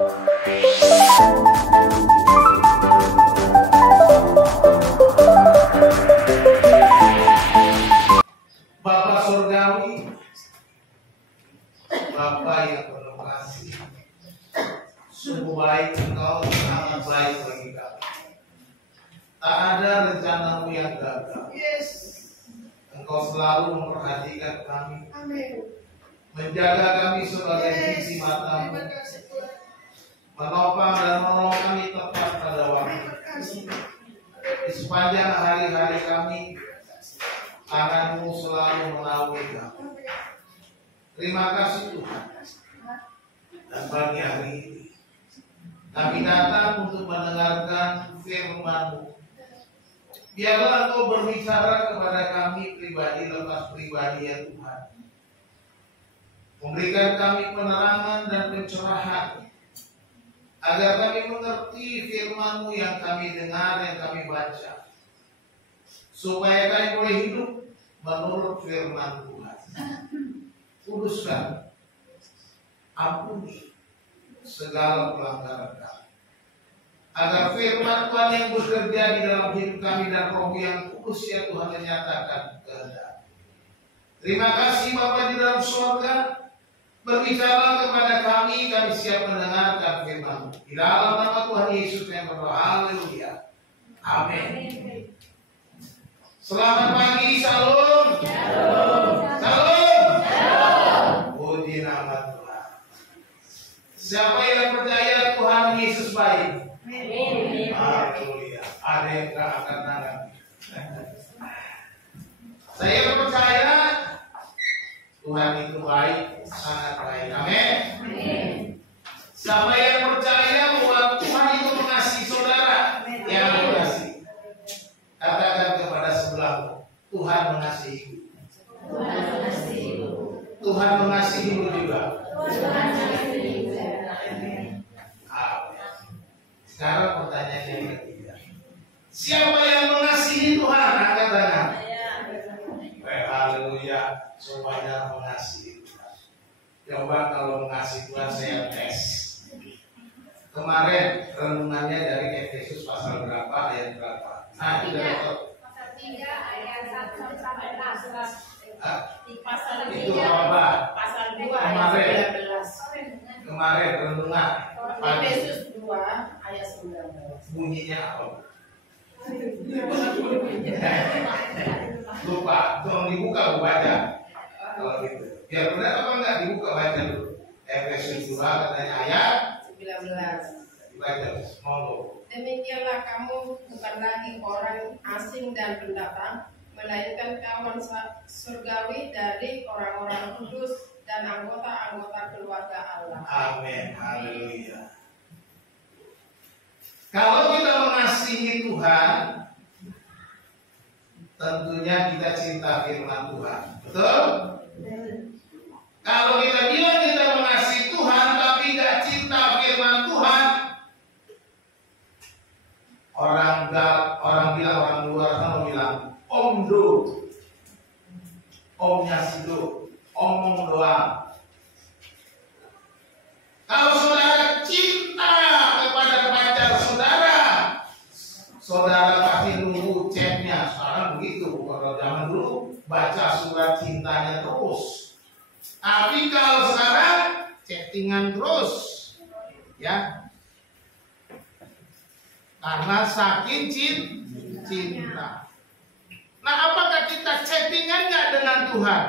Bapa surgawi, Bapa yang penuh kasih, sungguh baik Engkau, sangat baik bagi kami. Tak ada rencanamu yang gagal. Engkau selalu memperhatikan kami, menjaga kami sebagai biji matamu, menopang dan menolong kami tepat pada waktu. Di sepanjang hari-hari kami, tangan-Mu selalu menaungi kami. Terima kasih Tuhan. Dan pagi hari ini kami datang untuk mendengarkan firman-Mu. Biarlah Engkau berbicara kepada kami pribadi lepas pribadi ya Tuhan. Memberikan kami penerangan dan pencerahan, agar kami mengerti firman-Mu yang kami dengar, yang kami baca, supaya kami boleh hidup menurut firman Tuhan. Kuduskan, ampuni segala pelanggaran kami, agar firman Tuhan yang bekerja di dalam hidup kami dan Roh yang kudus ya Tuhan menyatakan kehendak. Terima kasih Bapa di dalam surga, berbicara kepada kami siap mendengarkan firman-Mu. Di dalam nama Tuhan Yesus yang berdoa, haleluya, amin. Selamat pagi, shalom. Shalom. Puji nama Tuhan. Siapa yang percaya Tuhan Yesus baik? Haleluya. Ada yang gak akan tangan. Saya percaya Tuhan itu baik, sangat baik. Amin. Siapa yang percaya bahwa Tuhan itu mengasihi saudara? Yang mengasihi. Katakan kepada sebelahmu, Tuhan mengasihiku. Tuhan mengasihimu juga. Amin. Sekarang pertanyaan yang ketiga. Siapa yang mengasihi Tuhan? Angkat tangan. Haleluya. Semuanya mengasihi Tuhan. Coba kalau mengasihi Tuhan saya tes. Kemarin renungannya dari Efesus pasal berapa, ayat berapa? Nah, itu pasal 3 ayat 1 sampai 11. Di pasal 3 itu apa? Pasal 2 ayat 19. Kemarin renungan Efesus 2 ayat 19. Bunyinya apa? Lupa, tolong dibuka baca. Kalau gitu. Biar benar apa enggak dibuka baca dulu. Efesus 2 katanya ayat 19. Dibaca, monggo. Demikianlah kamu bukan lagi orang asing dan pendatang, melainkan kawan surgawi dari orang-orang kudus dan anggota-anggota keluarga Allah. Amin. Haleluya. Kalau kita mengasihi Tuhan, tentunya kita cinta firman Tuhan. Betul? Kalau kita bilang kita mengasihi Tuhan tapi tidak cinta firman Tuhan, orang bilang, orang luar sana bilang omdo, omnya sido, omong doang. Kalau saudara cinta kepada pacar saudara, saudara pasti nunggu chatnya. Sekarang begitu. Kalau zaman dulu baca surat cintanya terus. Tapi kalau sekarang chattingan terus, ya. Karena saking cinta. Nah, apakah kita chattingan nggak dengan Tuhan?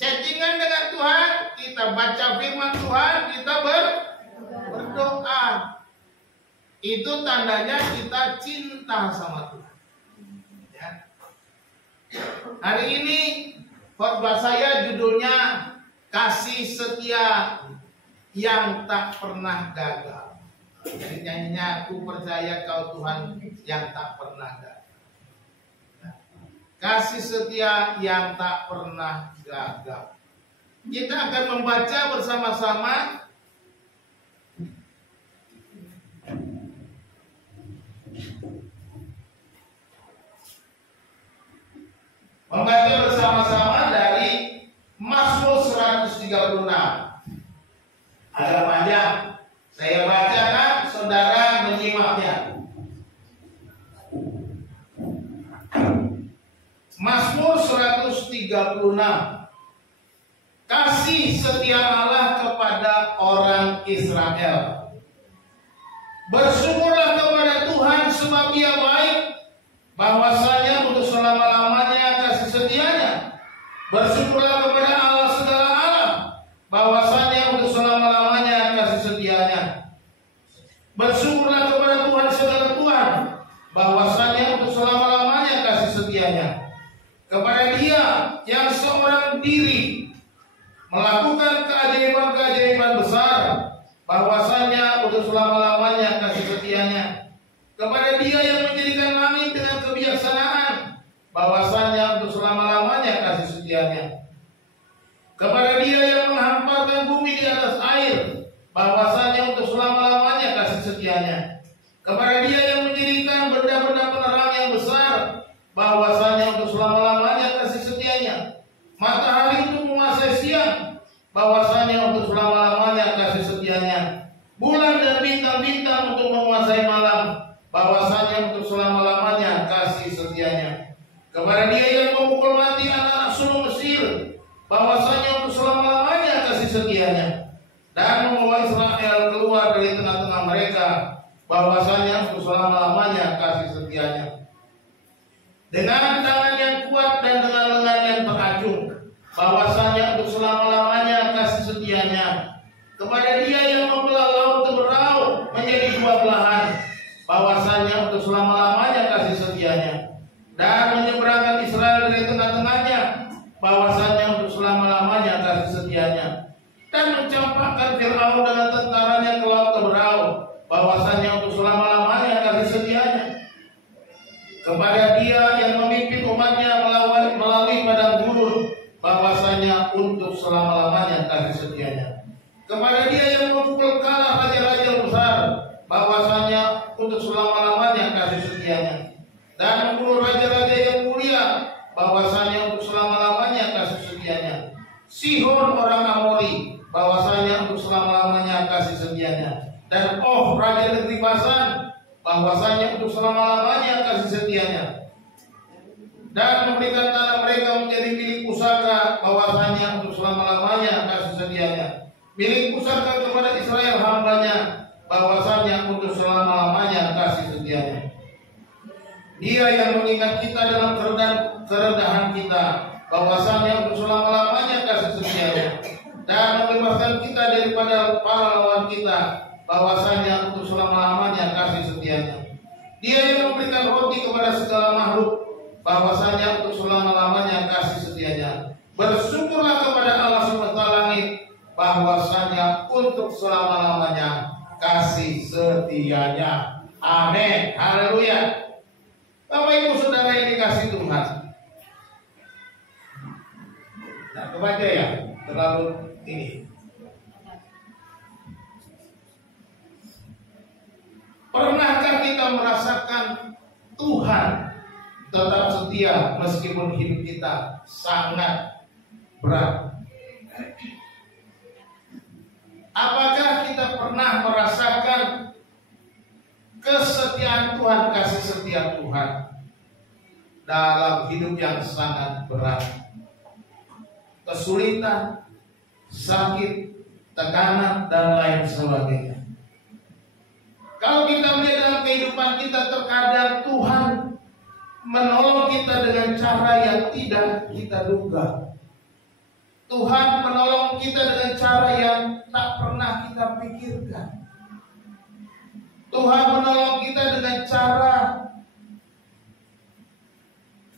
Chattingan dengan Tuhan, kita baca firman Tuhan, kita berdoa. Itu tandanya kita cinta sama Tuhan. Ya. Hari ini khotbah saya judulnya kasih setia yang tak pernah gagal. Jadi nyanyinya aku percaya kau Tuhan yang tak pernah gagal. Kasih setia yang tak pernah gagal. Kita akan membaca bersama-sama dari Mazmur 136. Agak panjang, 36. Kasih setia Allah kepada orang Israel. Bersyukurlah kepada Tuhan sebab Ia baik, bahwasanya untuk selama-lamanya kasih setianya. Bersyukurlah kepada Allah segala alam, bahwasanya untuk selama-lamanya kasih setianya. Bersyukurlah kepada Tuhan segala Tuhan, bahwasanya untuk selama-lamanya kasih setianya. Kepada Dia yang seorang diri melakukan keajaiban-keajaiban besar, bahwasanya untuk selama-lamanya kasih setianya. Kepada Dia yang menjadikan langit dengan kebijaksanaan, bahwasanya untuk selama-lamanya kasih setianya. Kepada Dia yang menghamparkan bumi di atas air, bahwasanya untuk selama-lamanya kasih setianya. Kepada Dia yang menjadikan benda-benda penerang yang besar, bahwasanya untuk selama-lamanya kasih setianya. Matahari untuk menguasai siang, bahwasanya untuk selama-lamanya kasih setianya. Bulan dan bintang-bintang untuk menguasai malam, bahwasanya untuk selama-lamanya kasih setianya. Kepada Dia yang memukul mati anak-anak sulung Mesir, bahwasanya untuk selama-lamanya kasih setianya. Dan membawa Israel keluar dari tengah-tengah mereka, bahwasanya untuk selama-lamanya kasih setianya. Dengan tangan yang kuat dan dengan lengan yang teracung, bahwasanya untuk selama-lamanya kasih setianya. Kepada Dia yang membelah laut Teberau menjadi dua belahan, bahwasanya untuk selama-lamanya kasih setianya. Dan menyeberangkan Israel dari tengah-tengahnya, bahwasanya untuk selama-lamanya kasih setianya. Dan mencampakkan Fir'aun dengan tentaranya ke laut Teberau, bahwasanya untuk selama-lamanya kasih setianya. Kepada Dia yang memimpin umatnya melalui padang gurun, bahwasanya untuk selama-lamanya kasih setianya. Kepada Dia yang memukul kalah raja-raja besar, bahwasanya untuk selama-lamanya kasih setianya. Dan membunuh raja-raja yang mulia, bahwasanya untuk selama-lamanya kasih setianya. Sihon orang Amori, bahwasanya untuk selama-lamanya kasih setianya. Dan raja negeri Basan, bahwasanya untuk selama-lamanya kasih setianya. Dan memberikan tanah mereka menjadi milik pusaka, bahwasanya untuk selama-lamanya kasih setianya. Milik pusaka kepada Israel hambanya, bahwasanya untuk selama-lamanya kasih setianya. Dia yang mengingat kita dalam kerendahan kita, bahwasanya untuk selama-lamanya kasih setianya. Dan membebaskan kita daripada para lawan kita, bahwasanya untuk selama-lamanya kasih setianya. Dia yang memberikan roti kepada segala makhluk, bahwasanya untuk selama-lamanya kasih setianya. Bersyukurlah kepada Allah semesta langit, bahwasanya untuk selama-lamanya kasih setianya. Amin. Haleluya. Bapak Ibu Saudara yang dikasihi Tuhan. Nah, kebaca ya, terlalu ini. Pernahkah kita merasakan Tuhan tetap setia meskipun hidup kita sangat berat? Apakah kita pernah merasakan kesetiaan Tuhan, kasih setia Tuhan dalam hidup yang sangat berat? Kesulitan, sakit, tekanan, dan lain sebagainya. Kalau kita melihat dalam kehidupan kita, terkadang Tuhan menolong kita dengan cara yang tidak kita duga. Tuhan menolong kita dengan cara yang tak pernah kita pikirkan. Tuhan menolong kita dengan cara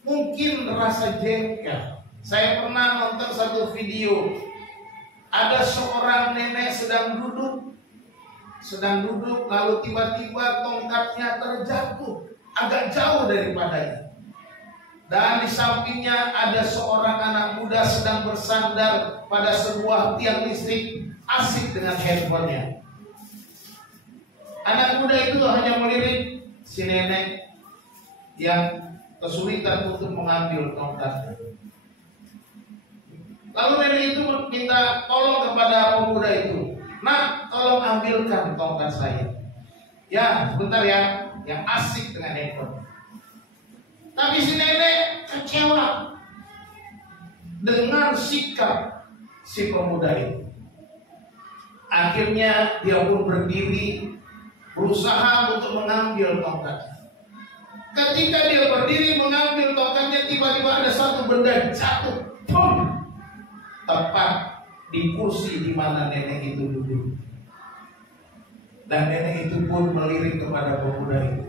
mungkin rasa jengkel. Saya pernah nonton satu video, ada seorang nenek sedang duduk lalu tiba-tiba tongkatnya terjatuh agak jauh daripadanya. Dan di sampingnya ada seorang anak muda sedang bersandar pada sebuah tiang listrik, asik dengan handphonenya. Anak muda itu hanya melirik si nenek yang kesulitan untuk mengambil tongkatnya. Lalu nenek itu minta tolong kepada pemuda itu, "Nak, tolong ambilkan tongkat saya." "Ya, sebentar ya," yang asik dengan handphone. Tapi si nenek kecewa. dengan sikap si pemuda itu. Akhirnya dia pun berdiri, berusaha untuk mengambil tongkatnya. Ketika dia berdiri mengambil tongkatnya, tiba-tiba ada satu benda jatuh, tepat di kursi di mana nenek itu duduk. Dan nenek itu pun melirik kepada pemuda itu,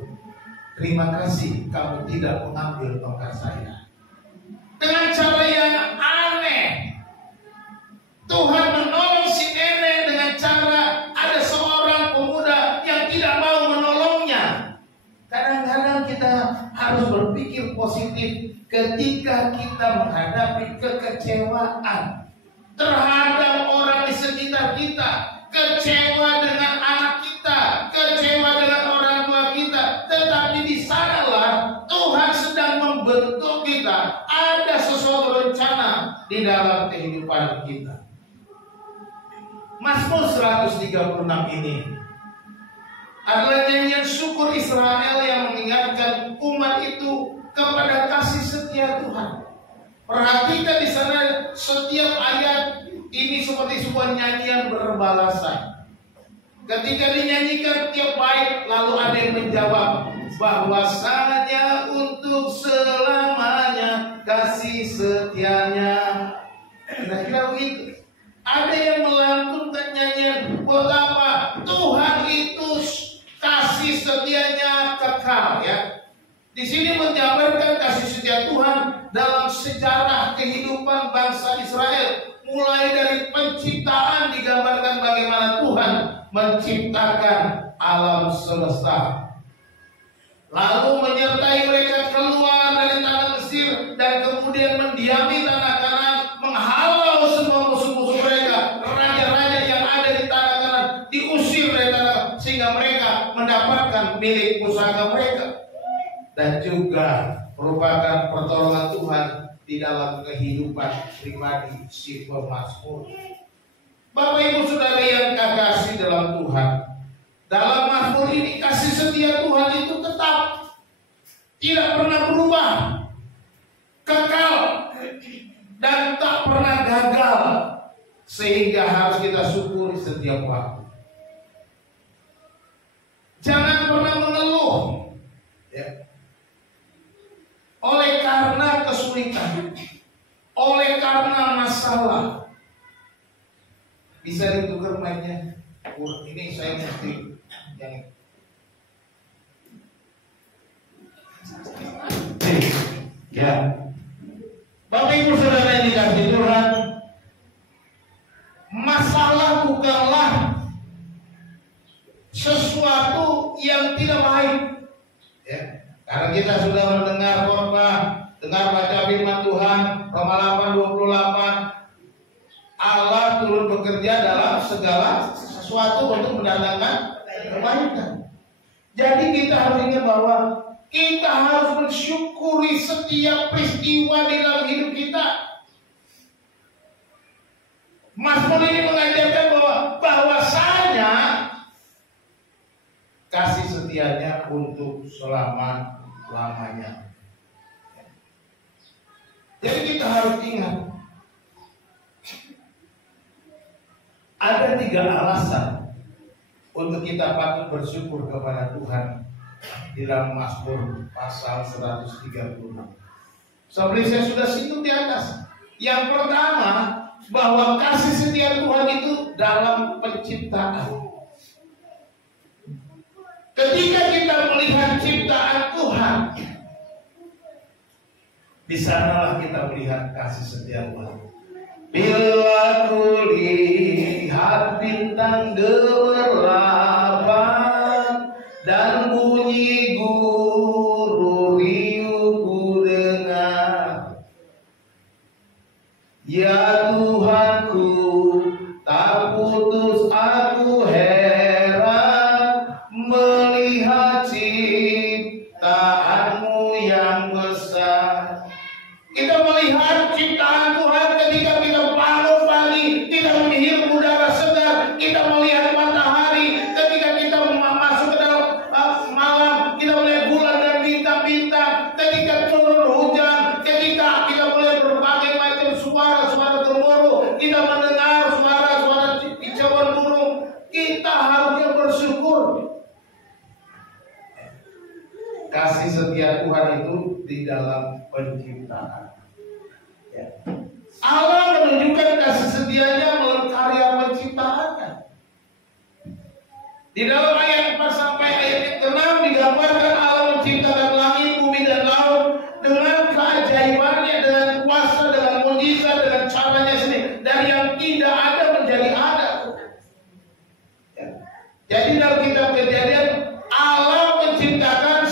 terima kasih kamu tidak mengambil tongkat saya. Dengan cara yang aneh, Tuhan menolong si nenek dengan cara ada seorang pemuda yang tidak mau menolongnya. Kadang-kadang kita harus berpikir positif ketika kita menghadapi kekecewaan terhadap orang di sekitar kita, kecewa dengan anak kita, kecewa dengan orang tua kita, tetapi di sanalah Tuhan sedang membentuk kita. Ada sesuatu rencana di dalam kehidupan kita. Mazmur 136 ini adalah nyanyian syukur Israel yang mengingatkan umat itu kepada kasih setia Tuhan. Perhatikan di sana setiap ayat ini seperti sebuah nyanyian berbalasan. Ketika dinyanyikan tiap bait, lalu ada yang menjawab, bahwasanya untuk selamanya kasih setianya. Kira-kira begitu. Ada yang melantunkan nyanyian, buat apa? Tuhan itu kasih setianya kekal, ya. Di sini menjabarkan kasih setia Tuhan dalam sejarah kehidupan bangsa Israel. Mulai dari penciptaan digambarkan bagaimana Tuhan menciptakan alam semesta. Lalu menyertai mereka keluar dari tanah Mesir dan kemudian mendiami tanah Kanaan, menghalau semua musuh-musuh mereka. Raja-raja yang ada di tanah Kanaan diusir dari tanah, sehingga mereka mendapatkan milik pusaka mereka. Dan juga merupakan pertolongan Tuhan di dalam kehidupan pribadi si pemazmur. Bapak Ibu Saudara yang kekasih dalam Tuhan, dalam Mazmur ini kasih setia Tuhan itu tetap, tidak pernah berubah, kekal dan tak pernah gagal, sehingga harus kita syukuri setiap waktu. Jangan pernah mengeluh, ya. Oleh karena kesulitan, oleh karena masalah. Bisa ditukar mic-nya. Ini saya mesti yang ya. Bapak Ibu Saudara yang dikasihi Tuhan, masalah bukanlah sesuatu yang tidak baik, ya. Karena kita sudah mendengar khotbah, dengar baca firman Tuhan, Roma 8:28, Allah turut bekerja dalam segala sesuatu untuk mendatangkan kebaikan. Jadi kita harus ingat bahwa kita harus mensyukuri setiap peristiwa di dalam hidup kita. Mazmur ini mengajarkan bahwasanya kasih setianya untuk selama-lamanya. Jadi kita harus ingat, ada 3 alasan untuk kita patut bersyukur kepada Tuhan di dalam Mazmur pasal 136. Seperti saya sudah singgung di atas. Yang pertama, bahwa kasih setia Tuhan itu dalam penciptaan. Ketika kita melihat ciptaan Tuhan, di sanalah kita melihat kasih setia Tuhan. Bila ku lihat bintang gemerlapan dan bunyi guru riuh ku dengar, ya Tuhanku, tak putus aku heran melihat ciptaanmu yang besar. Kita melihat ciptaan Tuhan ketika kita bangun pagi, kita menghirup udara segar, kita melihat matahari, ketika kita masuk ke dalam malam, kita melihat bulan dan bintang-bintang, ketika turun hujan, ketika kita melihat berbagai macam suara kasih setia Tuhan itu di dalam penciptaan. Ya. Allah menunjukkan kasih setianya melalui karya penciptaannya. Di dalam ayat 4 sampai ayat 6 digambarkan Allah menciptakan langit, bumi dan laut dengan keajaibannya, dengan kuasa, dengan mukjizat, dengan caranya sendiri. Dari yang tidak ada menjadi ada. Ya. Jadi dalam kitab Kejadian Allah menciptakan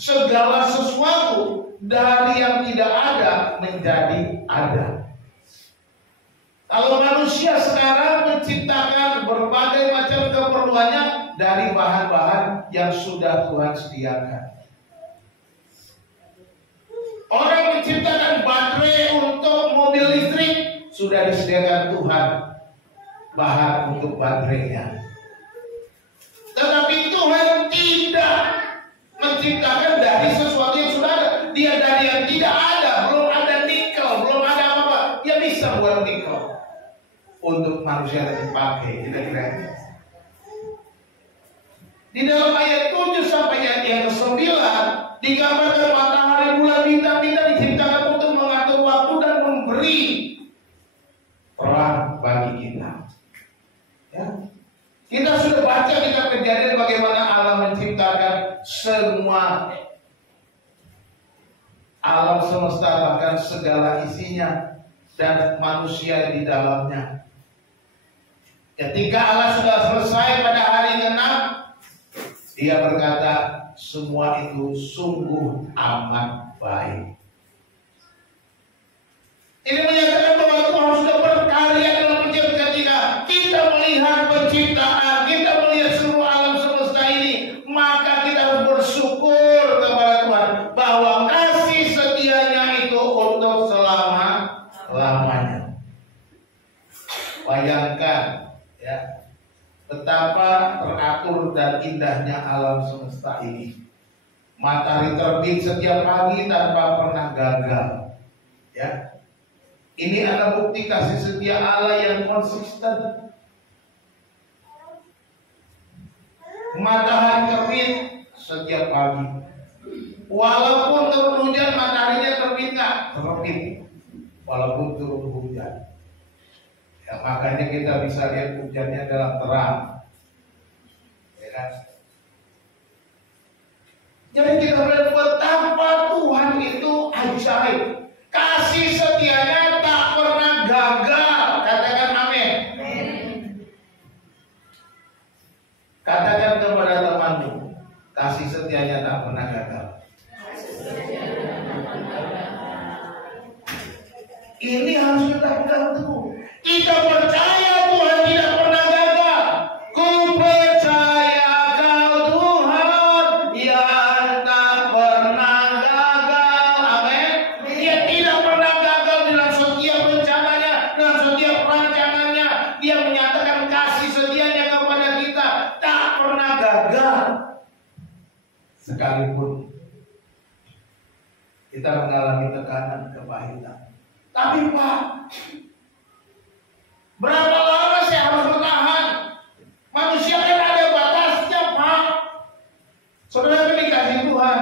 segala sesuatu dari yang tidak ada menjadi ada. Kalau manusia sekarang menciptakan berbagai macam keperluannya dari bahan-bahan yang sudah Tuhan sediakan. Orang menciptakan baterai untuk mobil listrik, sudah disediakan Tuhan bahan untuk baterainya. Tetapi Tuhan tidak menciptakan dari sesuatu yang sudah ada. Dia dari yang tidak ada, belum ada nikel, belum ada apa-apa. Dia bisa buat nikel untuk manusia yang dipakai. Kira-kira di dalam ayat 7 sampai ayat yang ke-9 digambarkan matahari, bulan, bintang-bintang diciptakan untuk mengatur waktu dan memberi peran bagi kita. Ya. Kita sudah baca kitab Kejadian bagaimana Allah menciptakan semua alam semesta, bahkan segala isinya dan manusia di dalamnya. Ketika Allah sudah selesai pada hari ke-6, Dia berkata, semua itu sungguh amat baik. Ini menyatakan bahwa Tuhan sudah berkarya dalam penciptaan kita. Kita melihat penciptaan, kita melihat seluruh alam semesta ini, maka kita harus bersyukur kepada Tuhan bahwa kasih setianya itu untuk selama-lamanya. Bayangkan, ya, betapa teratur dan indahnya alam semesta ini. Matahari terbit setiap pagi tanpa pernah gagal. Ya, ini adalah bukti kasih setia Allah yang konsisten. Matahari terbit setiap pagi. Walaupun turun hujan, mataharinya terbit nggak? Terbit. Walaupun turun hujan. Ya, makanya kita bisa lihat hujannya dalam terang. Ya kan? Jadi kita melihat betapa Tuhan itu ajaib. Kasih setianya tak pernah gagal. Katakan amin. Katakan kepada temanmu, kasih setianya tak pernah gagal. Ini harus kita pegang teguh. Kita percaya Tuhan tidak pernah gagal. Ku percaya Kau Tuhan yang tak pernah gagal. Amin. Dia tidak pernah gagal dalam setiap rencananya, dalam setiap rancangannya. Dia menyatakan kasih setianya kepada kita, tak pernah gagal. Sekalipun kita mengalami tekanan, kepahitan. Tapi Pak, berapa lama saya harus bertahan? Manusia kan ada batasnya, Pak. Saudara dikasih Tuhan.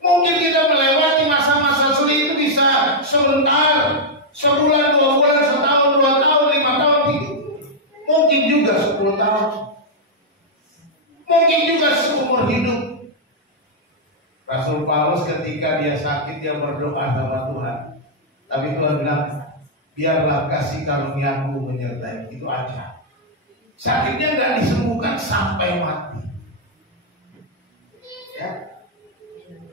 Mungkin kita melewati masa-masa sulit itu bisa sebentar, sebulan, 2 bulan, setahun, 2 tahun, 5 tahun. Mungkin juga 10 tahun. Mungkin juga seumur hidup. Rasul Paulus ketika dia sakit, dia berdoa sama Tuhan. Tapi Tuhan bilang, biarlah kasih karuniamu menyertai. Itu aja. Sakitnya nggak disembuhkan sampai mati. Ya.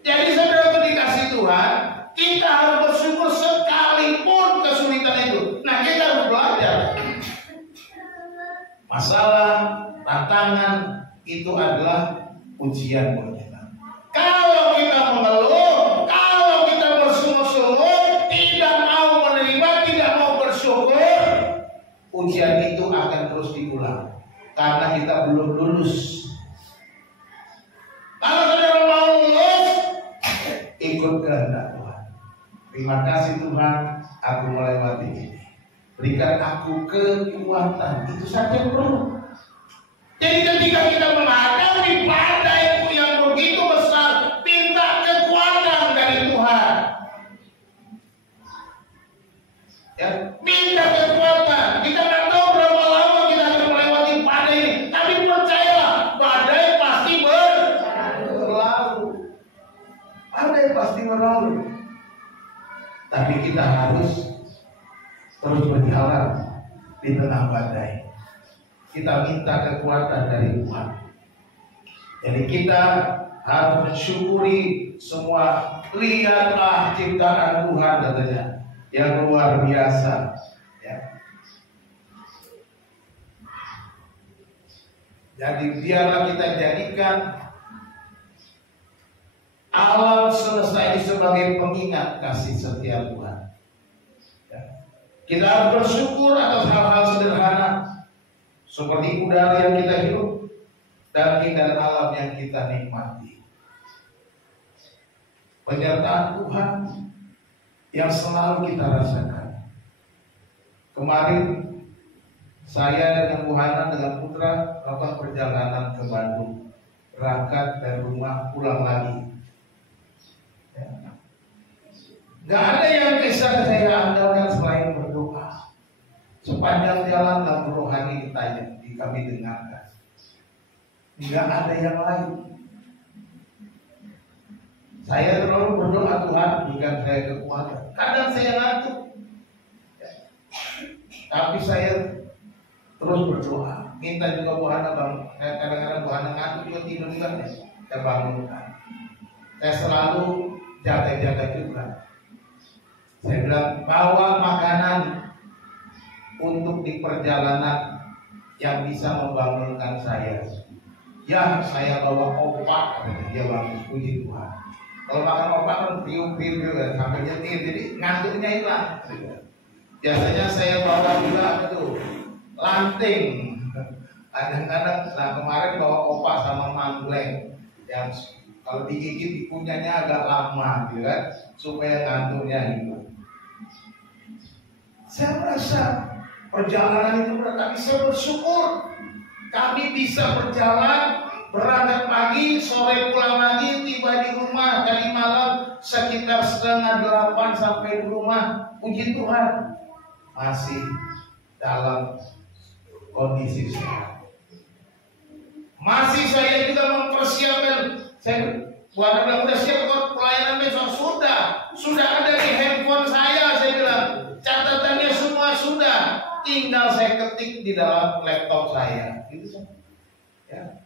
Jadi saudara dikasih Tuhan, kita harus bersyukur sekalipun kesulitan itu. Nah, kita harus belajar. Masalah, tantangan itu adalah ujian buat kita. Kalau kita mengeluh, kalau kita bersungut-sungut, tidak mau menerima, tidak mau bersyukur, ujian itu akan terus diulang karena kita belum lulus. Kalau saudara mau lulus, ikut kehendak Tuhan. Terima kasih Tuhan, aku melewati ini. Berikan aku kekuatan, itu saja perlu. Jadi ketika kita menghadapi badai yang begitu besar, minta kekuatan dari Tuhan. Ya, minta kekuatan. Kita nggak tahu berapa lama kita akan melewati badai ini, tapi percayalah, badai pasti berlalu. Badai pasti berlalu. Tapi kita harus terus berjalan di tengah badai. Kita minta kekuatan dari Tuhan. Jadi kita harus mensyukuri semua. Lihatlah ciptaan Tuhan katanya, yang luar biasa. Ya. Jadi biarlah kita jadikan alam semesta ini sebagai pengingat kasih setia Tuhan. Ya. Kita harus bersyukur atas hal-hal sederhana, seperti udara yang kita hirup dan keindahan alam yang kita nikmati. Penyertaan Tuhan yang selalu kita rasakan. Kemarin saya dengan Bu Hana dengan Putra melakukan perjalanan ke Bandung, berangkat dari rumah pulang lagi. Gak ada yang bisa saya andalkan selain berdoa. Sepanjang jalan dalam rohani kami dengarkan. Tidak ada yang lain. Saya selalu berdoa, Tuhan berikan saya kekuatan. Kadang saya ngantuk, tapi saya terus berdoa. Minta juga Bu Hana bang. Kadang-kadang Bu Hana ngantuk juga tidur juga, saya bangunkan. Saya selalu jaga-jaga juga. Saya bilang bawa makanan untuk di perjalanan yang bisa membangunkan saya. Ya, saya bawa opak, dia bagus, puji Tuhan. Kalau makan opak kan priuk-priuk juga sampai nyetir, jadi ngantuknya hilang. Biasanya saya bawa juga itu lanting. Kadang-kadang, nah kemarin bawa opak sama mangleng yang kalau digigit dikunyahnya agak lama, gitu kan, supaya ngantuknya hilang. Saya merasa perjalanan itu berat, tapi saya bersyukur kami bisa berjalan, berangkat pagi, sore pulang lagi, tiba di rumah dari malam sekitar 7:30 sampai di rumah. Puji Tuhan, masih dalam kondisi sehat. Masih saya juga mempersiapkan. Saya buat udah siap kok pelayanan besok, sudah ada di handphone saya bilang. Catatannya semua sudah, tinggal saya ketik di dalam laptop saya. Gitu. Ya.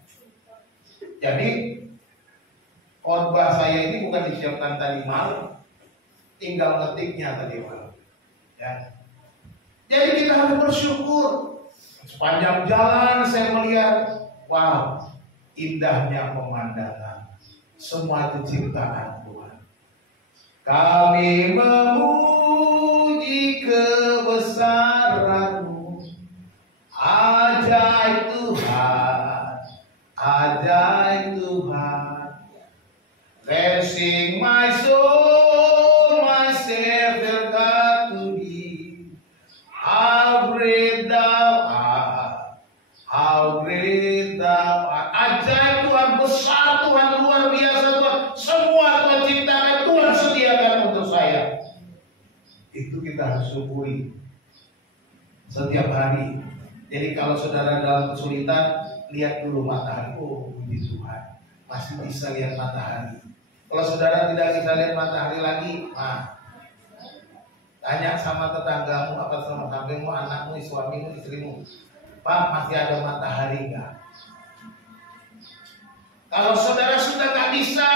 Jadi khotbah saya ini bukan disiapkan tadi malam, tinggal ketiknya tadi malam. Ya. Jadi kita harus bersyukur. Sepanjang jalan saya melihat, wow, indahnya pemandangan. Semua itu ciptaan Tuhan. Kami memuji kebesaran-Mu, ajaib Tuhan, ajaib Tuhan. Let's sing my soul, my Savior God to Thee. How great Thou art, how great Thou art. Ajaib Tuhan, besar Tuhan, luar biasa Tuhan. Semua Tuhan ciptakan, Tuhan sediakan untuk saya. Itu kita harus syukuri setiap hari. Jadi kalau saudara dalam kesulitan, lihat dulu matahari. Oh, puji Tuhan, masih bisa lihat matahari. Kalau saudara tidak bisa lihat matahari lagi, tanya sama tetanggamu, apa sama sampingmu, anakmu, suamimu, istrimu, Pak, masih ada matahari nggak? Kalau saudara sudah nggak bisa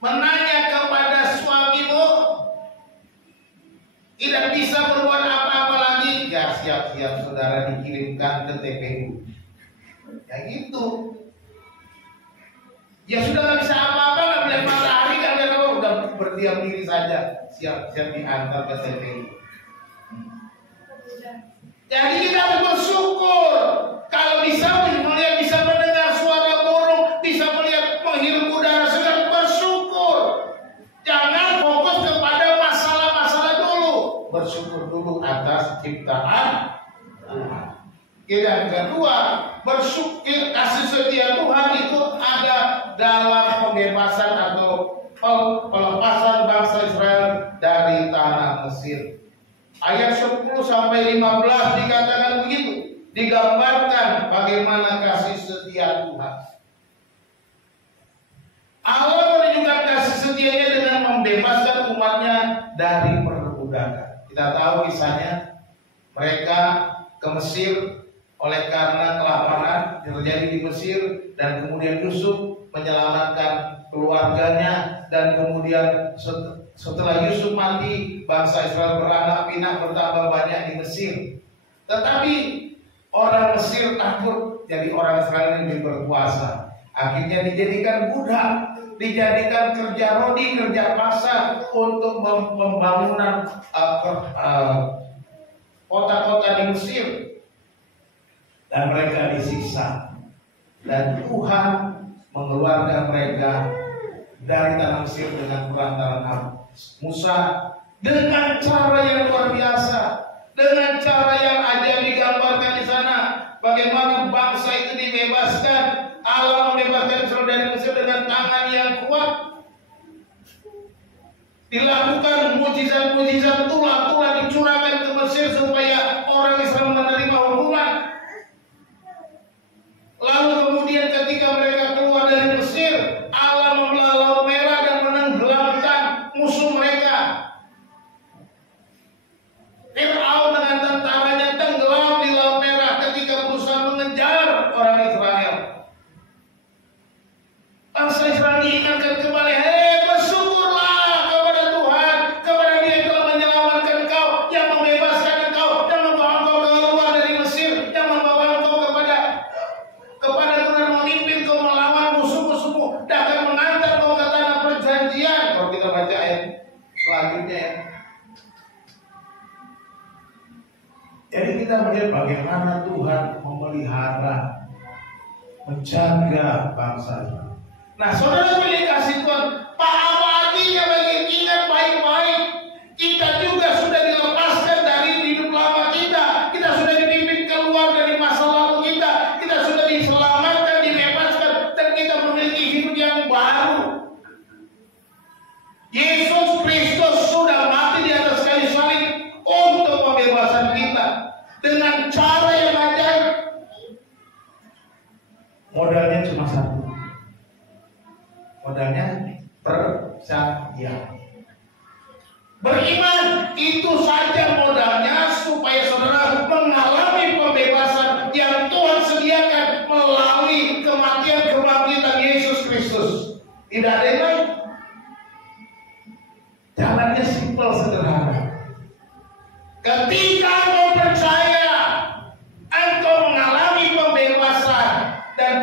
menanya kepada suamimu, tidak bisa berbuat apa-apa lagi, ya siap-siap saudara dikirimkan ke TPU. Ya gitu. Ya sudah nggak bisa apa-apa, nggak melihat matahari, nggak ada apa, udah berdiam diri saja, siap-siap diantar ke TPU. Jadi kita harus bersyukur kalau bisa melihat, bisa mendengar suara burung, bisa melihat menghirup udara segar, bersyukur. Jangan fokus kepada masalah-masalah dulu, bersyukur dulu atas ciptaan Tuhan. Yang kedua, bersyukur kasih setia Tuhan itu ada dalam pembebasan atau pelepasan bangsa Israel dari tanah Mesir. Ayat 10 sampai 15 dikatakan begitu, digambarkan bagaimana kasih setia Tuhan. Allah menunjukkan kasih setianya dengan membebaskan umatnya dari perbudakan. Kita tahu kisahnya, mereka ke Mesir oleh karena kelaparan terjadi di Mesir, dan kemudian Yusuf menyelamatkan keluarganya, dan kemudian setelah Yusuf mati, bangsa Israel beranak pinak bertambah banyak di Mesir. Tetapi orang Mesir takut jadi orang Israel yang lebih berkuasa. Akhirnya dijadikan budak, dijadikan kerja rodi, kerja paksa untuk pembangunan kota-kota di Mesir. Dan mereka disiksa. Dan Tuhan mengeluarkan mereka dari tanah Mesir dengan perantaraan Musa dengan cara yang luar biasa, dengan cara yang ajaib digambarkan di sana. Bagaimana bangsa itu dibebaskan, Allah membebaskan Israel dari Mesir dengan tangan yang kuat. Dilakukan mujizat-mujizat, tulah-tulah dicurahkan ke Mesir supaya orang Israel menerima hukuman. Lalu kemudian ketika mereka keluar dari Mesir, Allah membelah Laut Merah dan menenggelamkan musuh mereka. Fir'aun dengan tentaranya tenggelam di Laut Merah ketika berusaha mengejar orang Israel. Bangsa Israel diingatkan kembali, hei, bersyukurlah kepada Tuhan, kepada Dia yang telah menyelamatkan engkau, yang membebaskan engkau, yang membawa engkau keluar dari Mesir, yang membawa engkau kepada Tuhan, memimpin kau melawan musuh-musuhmu, dan akan mengantar kau ke tanah perjanjian. Kalau kita baca ayat selanjutnya ya. Jadi kita melihat bagaimana Tuhan memelihara, menjaga bangsa. Nah, saudara pilih kasih Tuhan, apa artinya bagi ingat baik-baik, kita juga sudah dilepaskan dari hidup lama kita. Kita sudah dipimpin keluar dari masa lalu kita. Kita sudah diselamatkan, dibebaskan, dan kita memiliki hidup yang baru. Yesus Kristus sudah mati di atas kayu salib untuk pembebasan kita dengan cara yang ajaib. Modalnya cuma satu. Modalnya percaya. Beriman, itu saja modalnya supaya saudara mengalami pembebasan yang Tuhan sediakan melalui kematian kebangkitan Yesus Kristus. Tidak ada yang lain. Jalannya simpel, sederhana. Ketika engkau percaya, engkau mengalami pembebasan, dan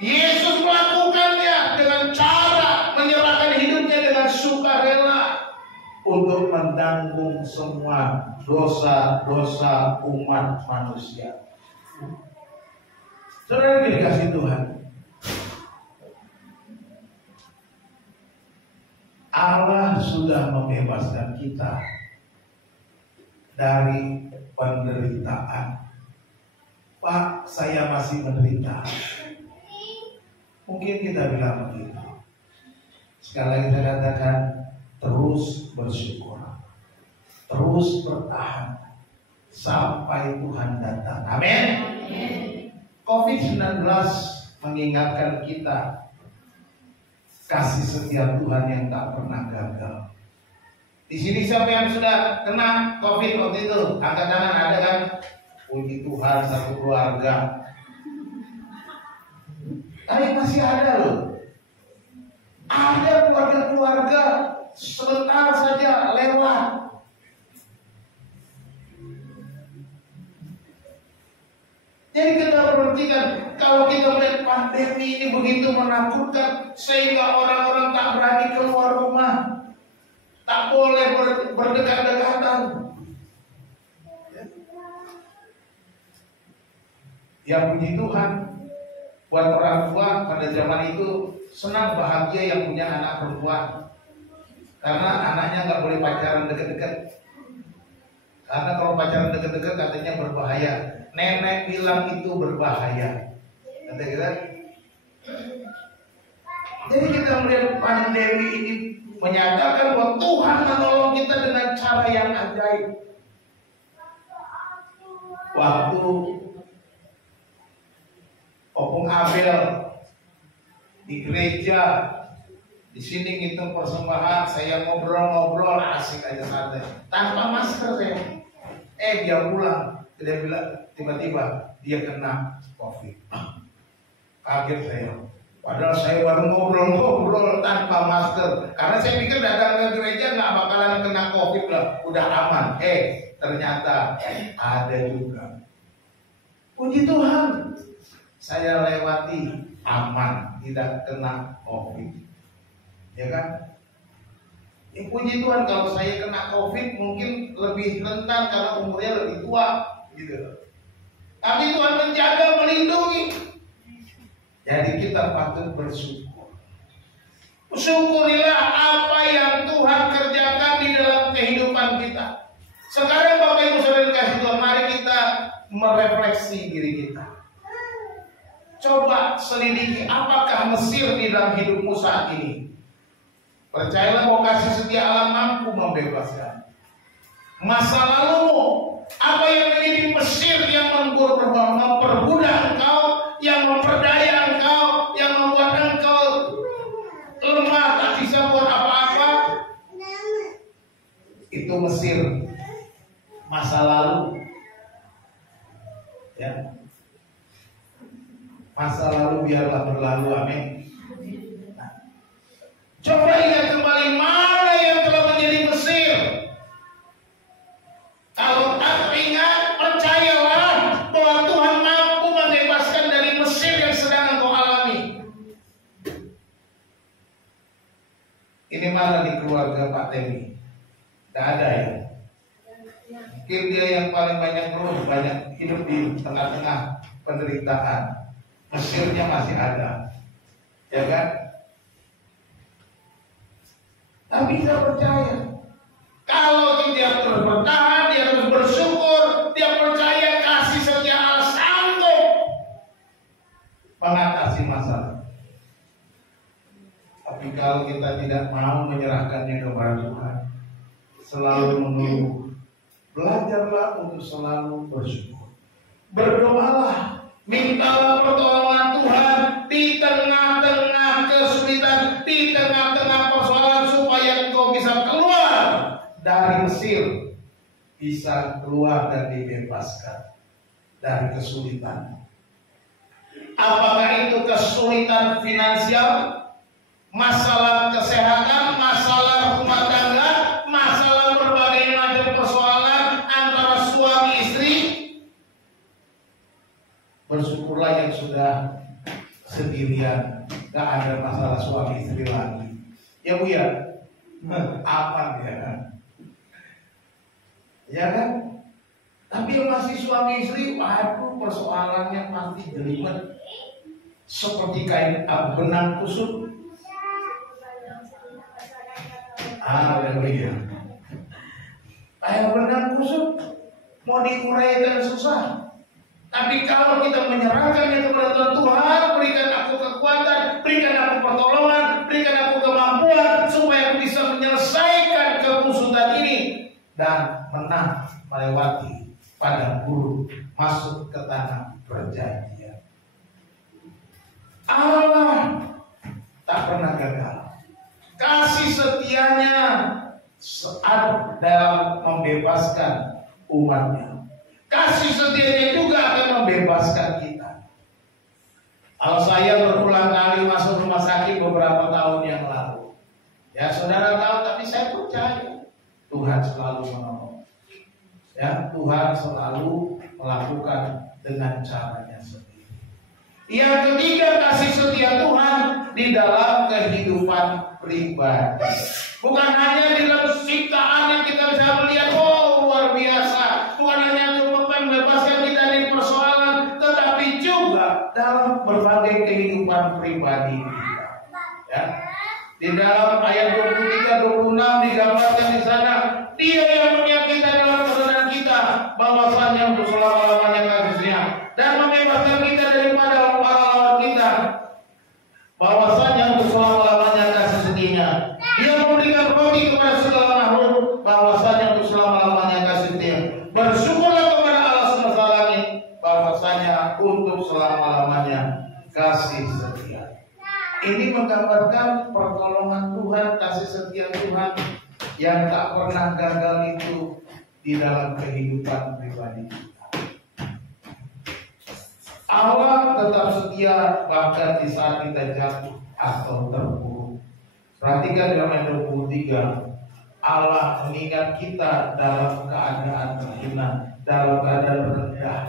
Yesus melakukannya dengan cara menyerahkan hidupnya dengan sukarela untuk menanggung semua dosa-dosa umat manusia. Saudara dikasih Tuhan, Allah sudah membebaskan kita dari penderitaan. Pak, saya masih menderita. Mungkin kita bilang begitu. Sekali lagi saya katakan, terus bersyukur, terus bertahan sampai Tuhan datang. Amin. COVID-19 mengingatkan kita kasih setia Tuhan yang tak pernah gagal. Di sini siapa yang sudah kena COVID waktu itu? Angkat tangan, ada kan? Puji Tuhan, satu keluarga. Tapi masih ada loh. Ada keluarga-keluarga sebentar saja lewat. Jadi kita perhatikan, kalau kita melihat pandemi ini begitu menakutkan sehingga orang-orang tak berani keluar rumah, tak boleh berdekat-dekatan. Ya puji Tuhan, buat orang tua pada zaman itu senang bahagia yang punya anak perempuan, karena anaknya nggak boleh pacaran dekat-dekat. Karena kalau pacaran deket-deket katanya berbahaya. Nenek bilang itu berbahaya. Kata kita. Jadi kita melihat pandemi ini menyatakan bahwa Tuhan menolong kita dengan cara yang ajaib. Waktu Opung Abel di gereja, di sini ngitung persembahan, saya ngobrol-ngobrol asik aja santai, tanpa masker saya. Dia pulang, dia bilang tiba-tiba dia kena COVID. Kaget saya. Padahal saya baru ngobrol-ngobrol tanpa masker, karena saya pikir datang ke gereja nggak bakalan kena COVID lah, udah aman. Ternyata ada juga. Puji Tuhan, saya lewati aman, tidak kena COVID. Ya kan? Puji Tuhan, kalau saya kena COVID mungkin lebih rentan karena umurnya lebih tua, gitu. Tapi Tuhan menjaga, melindungi. Jadi kita patut bersyukur. Syukurilah apa yang Tuhan kerjakan di dalam kehidupan kita. Sekarang Bapak Ibu Saudara dikasih Tuhan, mari kita merefleksi diri kita. Coba selidiki apakah Mesir di dalam hidupmu saat ini. Percayalah bahwa kasih setia Allah mampu membebaskan. Masa lalumu, apa yang menjadi Mesir yang memperbudak engkau, yang memperdaya engkau, yang membuat engkau lemah, tak bisa buat apa-apa. Itu Mesir masa lalu. Ya. Masa lalu biarlah berlalu, amin. Coba ingat kembali mana yang telah menjadi Mesir. Kalau tak ingat, percayalah bahwa Tuhan mampu membebaskan dari Mesir yang sedang engkau alami. Ini mana di keluarga Pak Temi? Tidak ada ya? Mungkin dia yang paling banyak keluh, banyak hidup di tengah-tengah penderitaan. Mesirnya masih ada, ya kan? Tapi saya percaya, kalau dia terus bertahan, dia terus bersyukur, dia percaya kasih setia Allah sanggup mengatasi masalah. Tapi kalau kita tidak mau menyerahkannya kepada Tuhan, selalu mengeluh, belajarlah untuk selalu bersyukur. Berdoalah. Mintalah pertolongan Tuhan di tengah-tengah kesulitan, di tengah-tengah persoalan, supaya engkau bisa keluar dari Mesir, bisa keluar dan dibebaskan dari kesulitan. Apakah itu kesulitan finansial, masalah kesehatan, masalah rumah tangga, masalah berbagai macam persoalan antara suami istri? Bersyukurlah yang sudah sendirian, gak ada masalah suami istri lagi. Ya Bu ya, aman ya kan? Ya kan? Tapi yang masih suami istri, waduh persoalannya pasti jelimet. Seperti kain benang kusut. Haleluya. Kain benang kusut mau diuraikan susah. Tapi kalau kita menyerahkannya kepada Tuhan, berikan aku kekuatan, berikan aku pertolongan, berikan aku kemampuan, supaya aku bisa menyelesaikan kemusuhan ini dan menang melewati padang gurun, masuk ke tanah perjanjian. Allah tak pernah gagal. Kasih setianya saat dalam membebaskan umatnya. Kasih setianya juga akan membebaskan kita. Kalau saya berulang kali masuk rumah sakit beberapa tahun yang lalu, ya saudara tahu, tapi saya percaya Tuhan selalu menolong. Ya, Tuhan selalu melakukan dengan caranya sendiri. Yang ketiga, kasih setia Tuhan di dalam kehidupan pribadi. Bukan hanya di dalam ciptaan yang kita bisa melihat, oh luar biasa. Bukan hanya membebaskan kita dari persoalan, tetapi juga dalam berbagai kehidupan pribadi kita. Ya. Di dalam ayat 23-26 digambarkan di sana, Dia yang menyakitkan dalam persoalan kita bahwasanya untuk selama-lamanya kasih-Nya, dan membebaskan kita daripada para lawan kita, bahwasanya untuk selama-lamanya kasih setia-Nya. Dia memberikan roti kepada segala makhluk, bahwasanya untuk selama-lamanya kasih setia. Bersyukurlah kepada Allah semesta langit, bahwasanya untuk selama-lamanya kasih setia. Ini menggambarkan pertolongan Tuhan, kasih setia Tuhan yang tak pernah gagal itu di dalam kehidupan pribadi kita. Allah tetap setia bahkan di saat kita jatuh atau terpuruk. Perhatikan dalam ayat 23, Allah mengingat kita dalam keadaan terhina, dalam keadaan rendah.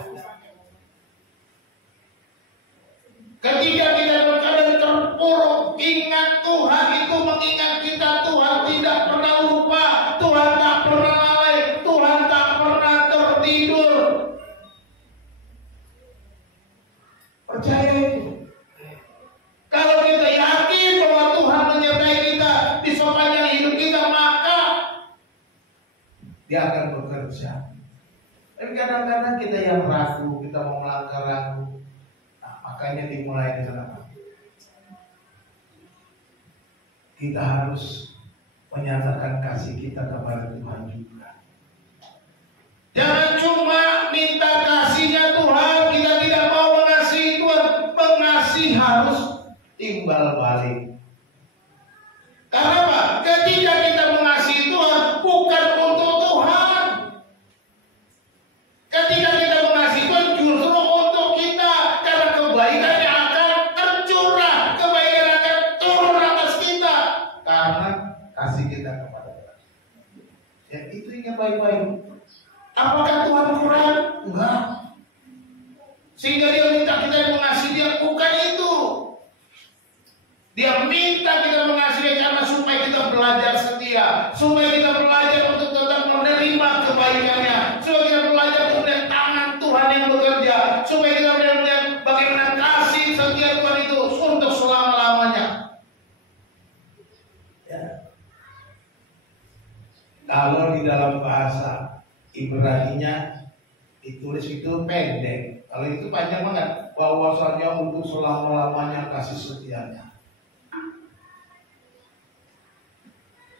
Ketika kita dalam keadaan terpuruk, ingat Tuhan itu mengingat kita. Tuhan tidak pernah lupa, Tuhan tak pernah lalai, Tuhan tak pernah tertidur. Percaya itu. Kalau kita yakin bahwa Tuhan menyertai kita di sepanjang hidup kita, maka Dia akan bekerja. Tapi kadang-kadang kita yang ragu, kita mau melangkah ragu. Makanya dimulai dengan apa? Kita harus menyatakan kasih kita kepada Tuhan juga. Jangan cuma minta kasih-Nya Tuhan, kita tidak mau mengasihi Tuhan. Mengasihi harus timbal balik. Karena apa? Ketika kita mengasihi Tuhan, bukan untuk Tuhan. Ketika kita mengasihi Tuhan, justru untuk kita. Karena kebaikannya akan tercurah, kebaikan akan turun atas kita. Karena kasih kita kepada Tuhan. Ya, itu ingat baik-baik. Apakah Tuhan kurang? Enggak. Sehingga Dia minta kita mengasihi Dia, bukan itu. Dia minta kita mengasihi karena supaya kita belajar setia, supaya kita belajar untuk tetap menerima kebaikannya, supaya kita belajar untuk melihat tangan Tuhan yang bekerja, supaya kita melihat bagaimana kasih setia Tuhan itu untuk selama-lamanya. Ya. Kalau di dalam bahasa Ibrani-nya ditulis itu pendek, kalau itu panjang banget. Bahwasanya untuk selama-lamanya kasih setia-Nya.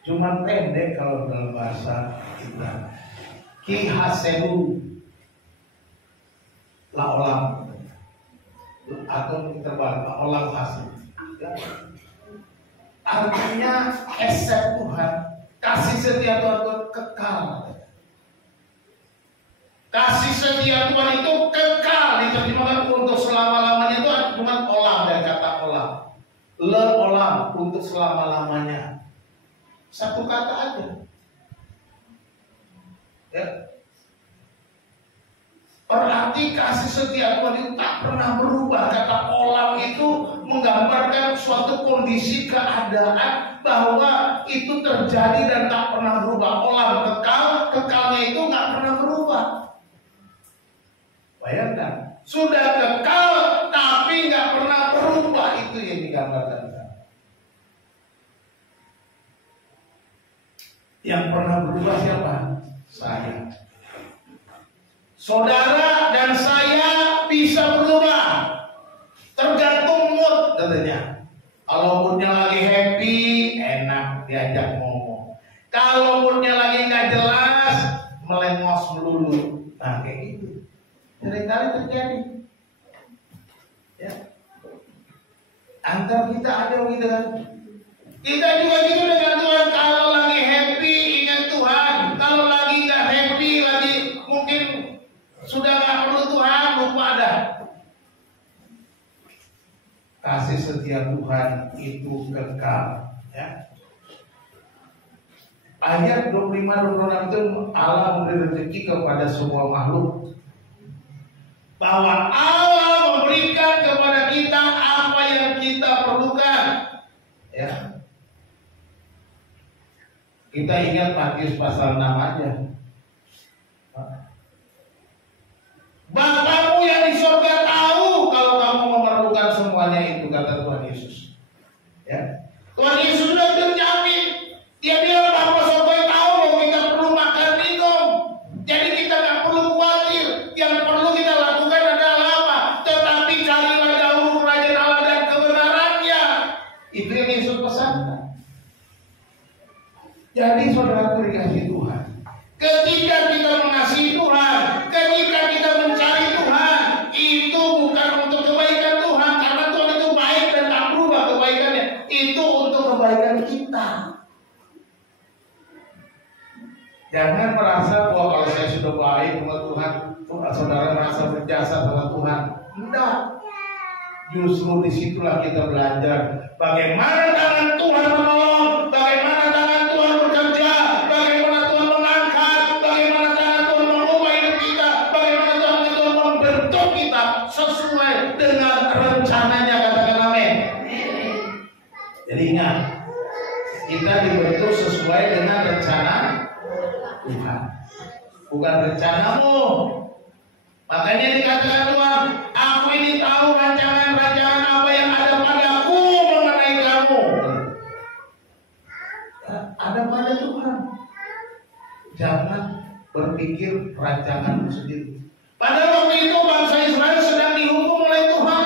Cuman pendek kalau dalam bahasa Ibrani. Ki hasenu la olam, atau terbalik la olam hasil. Artinya esek Tuhan, kasih setia Tuhan kekal. Kasih setia Tuhan itu kekal, diterjemahkan untuk selama-lamanya. Itu bukan olam dari kata olam. Le olam, untuk selama-lamanya. Satu kata aja. Ya. Berarti kasih setia Tuhan itu tak pernah berubah. Kata olam itu menggambarkan suatu kondisi keadaan bahwa itu terjadi dan tak pernah berubah. Olam kekal, kekalnya itu nggak pernah berubah. Bayangkan, sudah kekal tapi nggak pernah berubah, itu yang digambarkan. Yang pernah berubah siapa? Saya. Saudara dan saya bisa berubah, tergantung mood katanya. Kalau moodnya lagi happy, enak diajak ngomong. Kalau moodnya lagi nggak jelas, melengos melulu. Nah kayak gitu. Seringkali terjadi. Ya. Antar kita ada gitu kan. Kita juga gitu dengan Tuhan. Kalau lagi happy ingat Tuhan. Kalau lagi nggak happy, lagi mungkin sudah nggak perlu Tuhan, lupa dah. Kasih setia Tuhan itu kekal. Ya. Ayat 25-26 itu Allah memberi rezeki kepada semua makhluk. Bahwa Allah memberikan kepada kita apa yang kita perlukan. Ya. Kita ingat Matius pasal 6 aja. Bapakmu yang di surga tahu kalau kamu memerlukan semuanya itu, kata Tuhan Yesus. Ya. Tuhan Yesus sudah terjamin. Dia bilang bahwa surga tahu bahwa kita perlu makan minum. Jadi kita nggak perlu khawatir. Jadi saudara dikasih Tuhan, ketika kita mengasihi Tuhan, ketika kita mencari Tuhan, itu bukan untuk kebaikan Tuhan, karena Tuhan itu baik dan tak berubah kebaikannya. Itu untuk kebaikan kita. Jangan merasa bahwa kalau saya sudah baik sama Tuhan, saudara merasa berjasa sama Tuhan. Tidak. Justru disitulah kita belajar bagaimana tangan Tuhan menolong, bagaimana tangan Tuhan bekerja, bagaimana Tuhan mengangkat, bagaimana tangan Tuhan mengubah hidup kita, bagaimana tangan Tuhan membentuk kita sesuai dengan rencananya. Katakan amin. Jadi ingat, kita dibentuk sesuai dengan rencana Tuhan, bukan rencanamu. Makanya dikatakan Tuhan, aku ini tahu rancangan-rancangan apa yang ada padaku mengenai kamu. Ada pada Tuhan. Jangan berpikir rancanganmu sendiri. Pada waktu itu bangsa Israel sedang dihukum oleh Tuhan,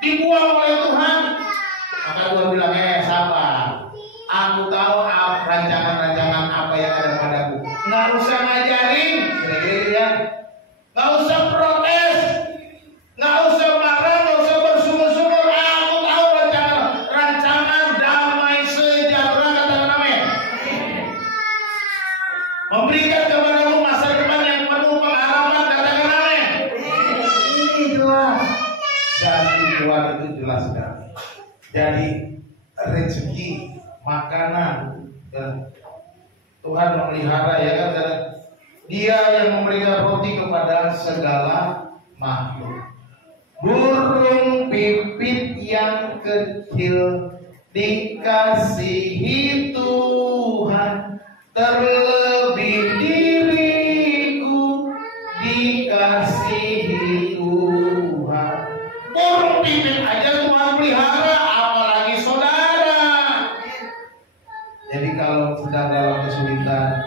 dibuang oleh Tuhan. Maka Tuhan bilang, sabar. Aku tahu rancangan-rancangan apa yang ada padaku. Nggak usah ngajarin, kira-kira. Nggak usah protes, nggak usah marah, nggak usah bersungut-sungut. Aku tahu rancangan damai sejahtera. Katakan amin. Memberikan kepadamu masa depan yang penuh pengharapan. Katakan amin. Ini jelas. Jadi Tuhan itu jelas sekali. Jadi rezeki, makanan, Tuhan memelihara, ya kan? Dia yang memberikan roti kepada segala makhluk. Burung pipit yang kecil dikasihi Tuhan, terlebih diriku dikasihi Tuhan. Burung pipit aja Tuhan pelihara, apalagi saudara. Jadi kalau sedang dalam kesulitan,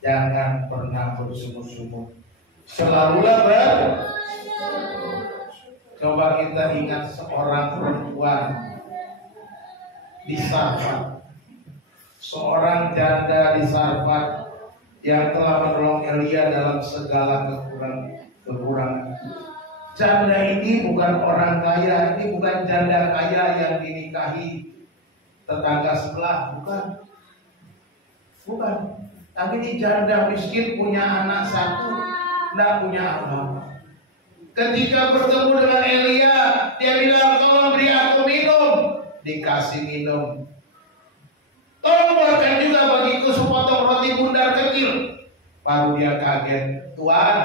jangan pernah bersungut-sungut. Selalulah coba kita ingat seorang perempuan di Sarfat, seorang janda di Sarfat yang telah menolong Elia dalam segala kekurangan. Janda ini bukan orang kaya, ini bukan janda kaya yang dinikahi tetangga sebelah, bukan. Tapi ini janda miskin, punya anak satu, tidak punya apa-apa. Ketika bertemu dengan Elia, dia bilang, tolong beri aku minum. Dikasih minum. Tolong buatkan juga bagiku sepotong roti bundar kecil. Baru dia kaget, Tuhan,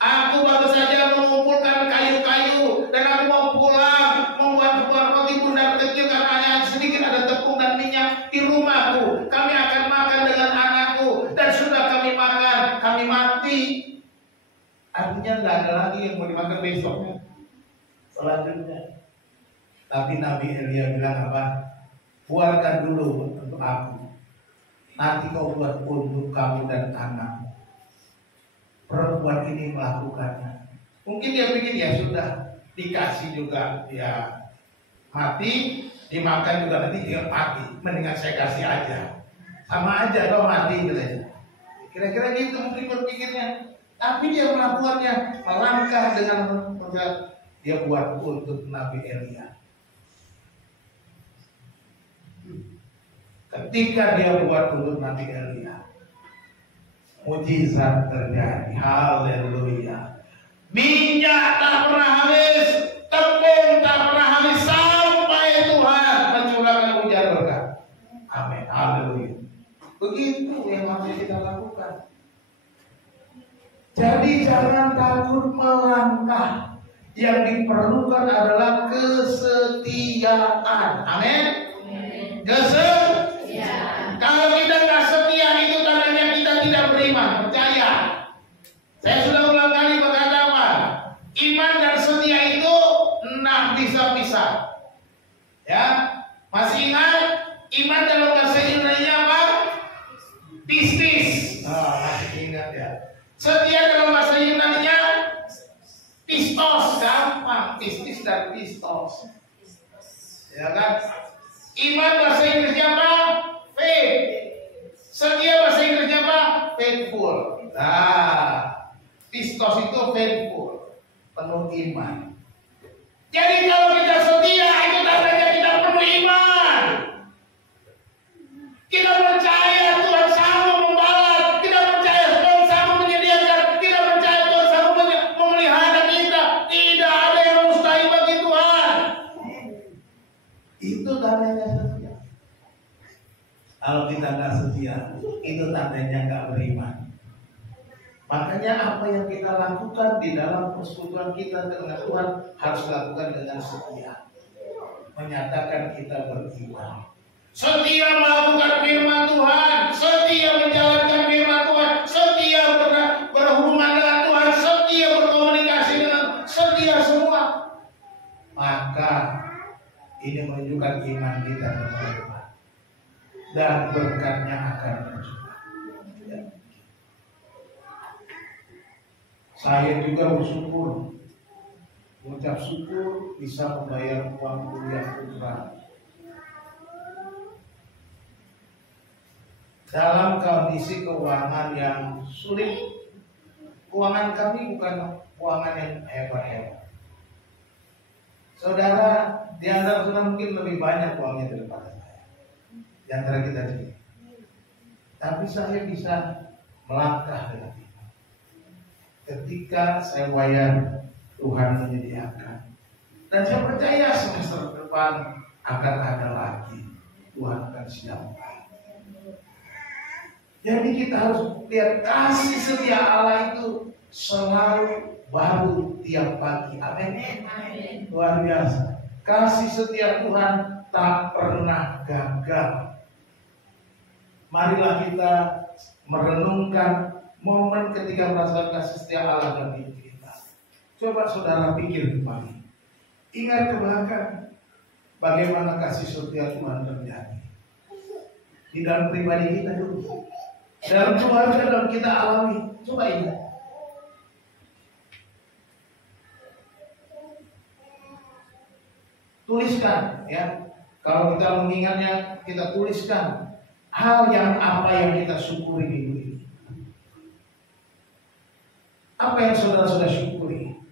aku baru saja mengumpulkan kayu-kayu dan aku mau pulang membuat roti bundar kecil karena hanya sedikit ada tepung dan minyak di rumahku. Kami akan makan dengan anakku dan sudah kami makan, kami mati. Artinya nggak ada lagi yang mau dimakan besoknya, selanjutnya. Tapi Nabi Elia bilang apa? Buatkan dulu untuk aku, nanti kau buat untuk kamu dan anakmu. Perempuan ini melakukannya. Mungkin dia pikir ya sudah, dikasih juga ya mati, dimakan juga nanti dia mati. Mendingan saya kasih aja, sama aja dong mati gitu aja. Kira-kira gitu mungkin berpikirnya. Tapi dia melakukannya, melangkah dengan dia buat untuk Nabi Elia. Ketika dia buat untuk Nabi Elia, mujizat terjadi. Haleluya. Minyak tak pernah habis, tepung tak pernah habis, sampai Tuhan mencurahkan hujan berkat. Amin. Haleluya. Begitu yang harus kita lakukan. Jadi jangan takut melangkah. Yang diperlukan adalah kesetiaan. Amin. Kesetiaan. Kalau kita nggak setia, itu tandanya kita tidak beriman. Percaya. Saya sudah ulang kali berkata apa? Iman dan setia itu nah bisa-bisa. Ya, masih ingat? Iman dalam bahasa Indonesia apa? Pistis. Masih ingat ya? Setia dalam bahasa Yunani-nya pistos, gampang, pistis dan pistos. Ya kan? Iman bahasa Inggrisnya apa? Faith. full. Nah, pistos itu very full, penuh iman. Jadi kalau kita setia, itu tandanya kita penuh iman. Kita percaya Tuhan sanggup membalas, kita percaya Tuhan sanggup menyediakan, kita percaya Tuhan sanggup memelihara kita. Tidak ada yang mustahil bagi Tuhan. Itu tandanya setia. Kalau kita nggak setia, itu tandanya nggak beriman. Makanya apa yang kita lakukan di dalam persekutuan kita dengan Tuhan harus dilakukan dengan setia. Menyatakan kita beriman. Setia melakukan firman Tuhan, setia menjalankan firman Tuhan, setia berhubungan dengan Tuhan, setia berkomunikasi dengan, setia semua. Maka ini menunjukkan iman kita kepada Tuhan dan berkatnya akan muncul. Saya juga bersyukur, mengucap syukur bisa membayar uang kuliah putra. Dalam kondisi keuangan yang sulit, keuangan kami bukan keuangan yang hebat-hebat. Saudara, di antara saudara mungkin lebih banyak uangnya daripada saya. Di antara kita sini. Tapi saya bisa melangkah dengan iman. Ketika saya bayar, Tuhan menyediakan. Dan saya percaya semester depan akan ada lagi. Tuhan akan siapkan. Jadi kita harus lihat kasih setia Allah itu selalu baru tiap pagi. Amin. Luar biasa. Kasih setia Tuhan tak pernah gagal. Marilah kita merenungkan momen ketika merasakan kasih setia Allah dalam hidup kita. Coba saudara pikir kembali. Ingat ke belakang bagaimana kasih setia Tuhan terjadi di dalam pribadi kita dulu. Dalam keluarga dalam kita alami. Coba ingat. Tuliskan ya. Kalau kita mengingatnya, kita tuliskan hal yang apa yang kita syukuri minggu ini. Apa yang saudara sudah syukuri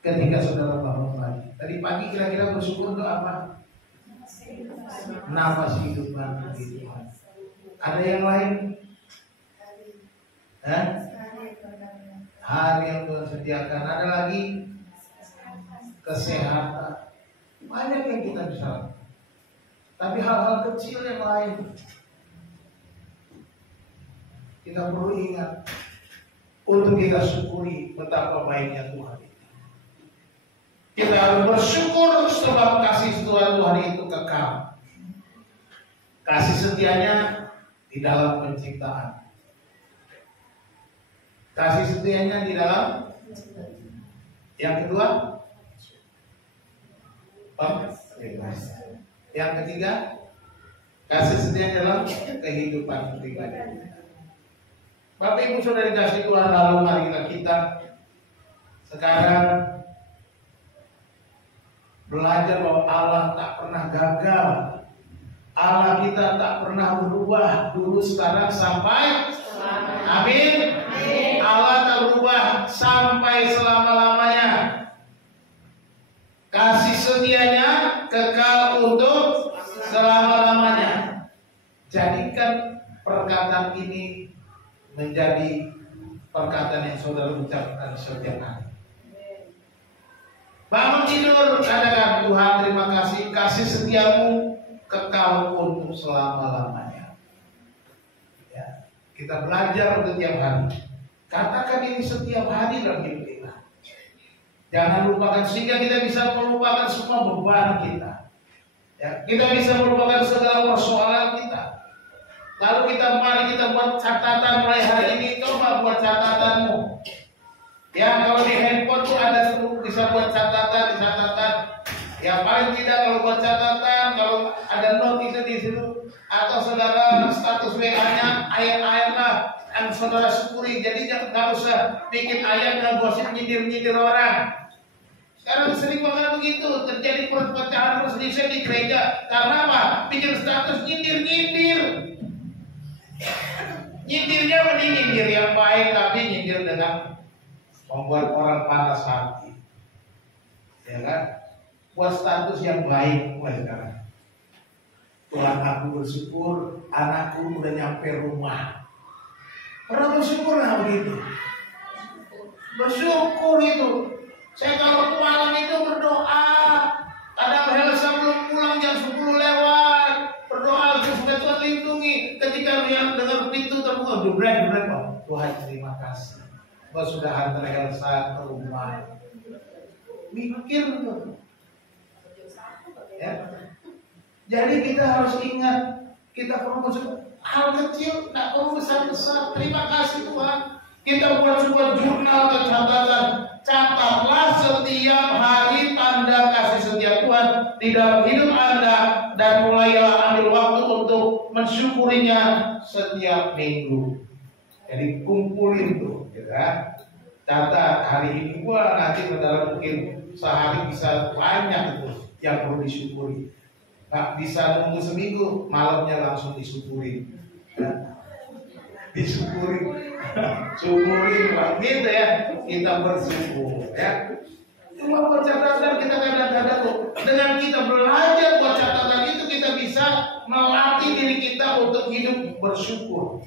ketika saudara bangun pagi? Tadi pagi kira-kira bersyukur untuk apa? Nafas hidup bagi Tuhan. Ada yang lain? Hari yang Tuhan sediakan. Ada lagi kesehatan. Banyak yang kita bisa lakukan. Tapi hal-hal kecil yang lain kita perlu ingat untuk kita syukuri betapa baiknya Tuhan itu. Kita harus bersyukur sebab kasih Tuhan itu kekal. Kasih setianya di dalam penciptaan. Kasih setianya di dalam. Yang kedua, yang ketiga, kasih setia dalam kehidupan pribadi. Bapak Ibu Saudara dikasih Tuhan, lalu marilah kita sekarang belajar bahwa Allah tak pernah gagal. Allah kita tak pernah berubah dulu, sekarang, sampai amin. Allah tak berubah sampai selama-lamanya. Kasih setianya kekal untuk selama-lamanya. Jadikan perkataan ini menjadi perkataan yang saudara ucapkan setiap hari. Bangun tidur, katakan, Tuhan terima kasih, kasih setiamu kekal untuk selama-lamanya. Ya, kita belajar untuk tiap hari. Katakan ini setiap hari dalam hidup kita. Jangan lupakan, sehingga kita bisa melupakan semua beban kita. Ya, kita bisa melupakan segala persoalan kita. Lalu mari kita buat catatan mulai hari ini. Coba buat catatanmu. Ya, kalau di handphone tuh ada bisa buat catatan. Ya, paling tidak kalau buat catatan, kalau ada note itu di situ, atau saudara status WA-nya ayat-ayat lah yang saudara syukuri. Jadi jangan usah bikin ayat dan gosip nyindir orang. Sekarang sering banget begitu, terjadi perpecahan perselisihan di gereja. Karena apa? Bikin status nyindir. Nyindirnya mending nyindir yang baik, tapi nyindir dengan membuat orang panas hati. Ya kan? Buat status yang baik mulai sekarang. Tuhan, aku bersyukur anakku udah nyampe rumah. Pernah bersyukur nggak begitu? Bersyukur itu. Saya kalau malam itu berdoa. Kadang Helsa belum pulang jam 10 lewat. Berdoa supaya Tuhan lindungi. Ketika dia dengar pintu terbuka, dubrek. Tuhan terima kasih. Gua sudah hantar Helsa ke rumah. Mikir tuh. Ya. Jadi kita harus ingat, kita perlu bersyukur. Hal kecil, tak perlu besar-besar. Terima kasih Tuhan. Kita buat sebuah jurnal catatan. Catatlah setiap hari tanda kasih setia Tuhan di dalam hidup Anda, dan mulailah ambil waktu untuk mensyukurinya setiap minggu. Jadi kumpulin tuh, ya. Catat hari ini gua nanti dalam mungkin sehari bisa banyak itu yang perlu disyukuri. Nggak bisa nunggu seminggu, malamnya langsung disyukuri. Ya. Disyukuri, syukuri gitu ya. Kita bersyukur ya. Cuma buat catatan kita kadang-kadang tuh, dengan kita belajar buat catatan itu kita bisa melatih diri kita untuk hidup bersyukur.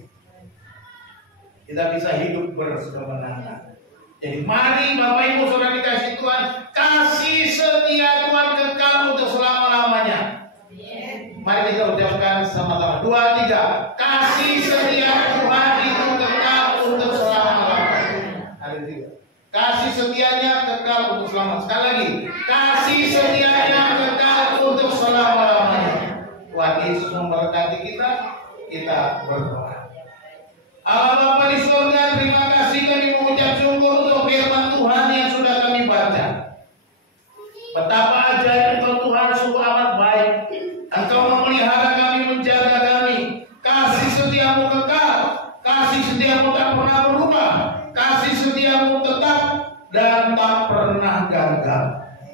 Kita bisa hidup berkemenangan. Jadi mari Bapak Ibu Saudara dikasih Tuhan, kasih setia Tuhan kekal untuk selama-lamanya. Mari kita ucapkan sama-sama. 2, 3. Kasih setia Tuhan itu kekal untuk selama-lamanya. Ada 3. Kasih setianya kekal untuk selama-lamanya. Sekali lagi. Kasih setianya kekal untuk selama-lamanya. Tuhan Yesus memberkati kita. Kita berdoa. Allah Bapa di surga, terima kasih kami mengucap syukur untuk firman Tuhan yang sudah kami baca. Betapa ajaib Engkau Tuhan, sungguh amat baik. Engkau memelihara kami, menjaga kami. Kasih setiamu kekal, kasih setiamu tak pernah berubah, kasih setiamu tetap dan tak pernah gagal.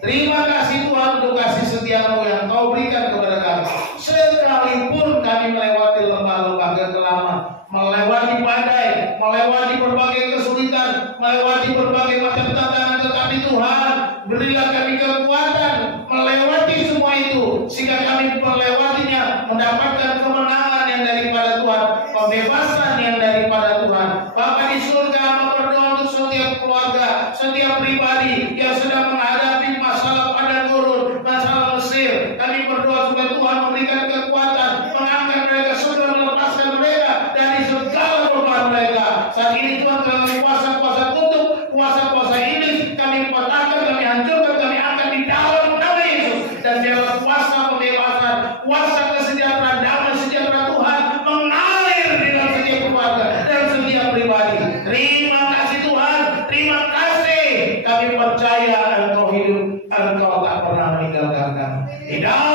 Terima kasih Tuhan untuk kasih setiamu yang Kau berikan kepada kami. Sekalipun kami melewati lembah-lembah kekelaman, melewati badai, melewati berbagai kesulitan, melewati berbagai macam tantangan, tetapi Tuhan berilah kami kekuatan melewati semua itu, sehingga kami melewatinya, mendapatkan kemenangan yang daripada Tuhan, pembebasan yang daripada Tuhan. Bapa di surga, berdoa untuk setiap keluarga, setiap pribadi yang sedang menghadapi masalah padang gurun, masalah Mesir. Kami berdoa supaya Tuhan memberikan kekuatan, mengangkat mereka, segera melepaskan mereka dari segala beban mereka. Saat ini Tuhan telah kuasa-kuasa kutuk, kuasa-kuasa iblis, kami patahkan, kami hancurkan, kami angkat di dalam nama Yesus. Dan biarlah kuasa pembebasan, kuasa kesejahteraan, damai sejahtera Tuhan mengalir di dalam setiap keluarga dan setiap pribadi. Terima kasih Tuhan, terima kasih. Kami percaya Engkau hidup, Engkau tak pernah meninggalkan kami. Di dalam